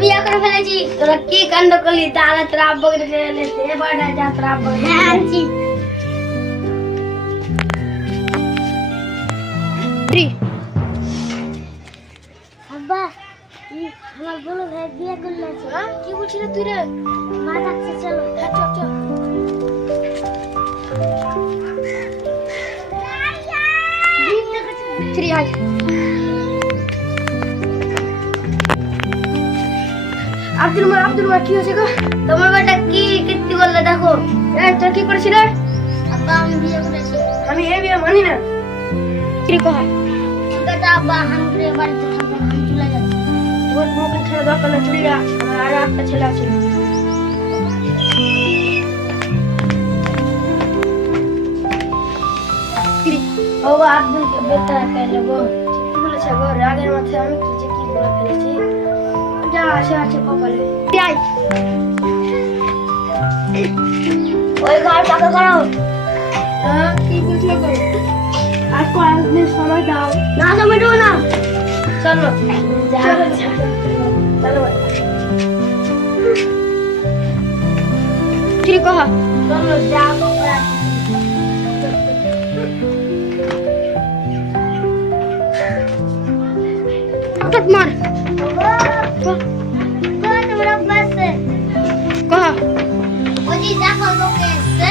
বিয়ে করে ফেলেছি। তোরা কি কাণ্ড করলি? দাদা তোর আব্বাকে রেখে ফেলেছে। এবার যা তোর আব্বা। হ্যাঁ আনছি। আব্বা আমার বড় ভাই বিয়ে করলে। হ্যাঁ কি বলছিস তুই রে? মা ডাকছে, চলো। হ্যাঁ চল চল। আব্দুল মা কি হয়েছে গো? তোমার বেটা কি কীর্তি বললে দেখো। তোর কি করেছিল? আব্বা আমি বিয়ে করেছি। আমি এই বিয়ে মানি না। কি কহ? বেটা আব্বা হামরে বাড়িতে থাকবো, আমি চলে যাচ্ছি। তোর মুখে ছেড়ে দরকার না, চলে যা। আমার আরো একটা ছেলে আছে। ও আব্দুলকে বেটা পেলে গো। কি বলেছে গো? রাগের মাথায় আমি কি বলে ফেলেছি। যা আসে আছে কপালে। যাই ওই ঘর পাকা করো। কি বুঝলো গো? আর কয়েকদিন সময় দাও। না সময় দেবো না। চলো চলো ঠিক কহ। চলো যাবো। মার দেখো লোকে এসছে।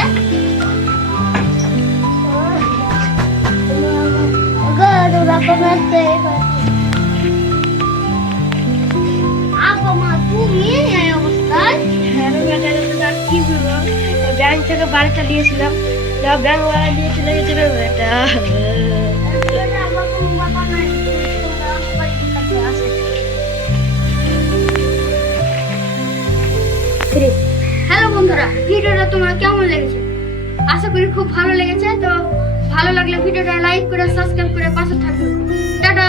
ব্যাংক থেকে বাড়িটা দিয়েছিলাম, ব্যাংক দিয়ে চলে গেছিল এটা। হ্যালো বন্ধুরা, ভিডিওটা তোমার কেমন লেগেছে? আশা করি খুব ভালো লেগেছে। তো ভালো লাগলে ভিডিওটা লাইক করে সাবস্ক্রাইব করে পাশে থাকবে। টাটা।